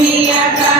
We Yeah.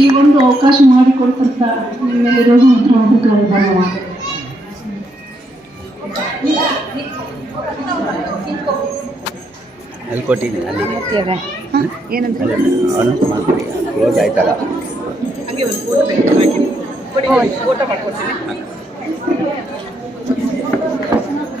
ಈ ಒಂದು ಅವಕಾಶ ಮಾಡಿಕೊಡ್ತಂತ ಅಲ್ಲಿ ಕೊಟ್ಟಿದ್ದೀನಿ ಅಲ್ಲಿ ಏನಂತ ಆಯ್ತಲ್ಲ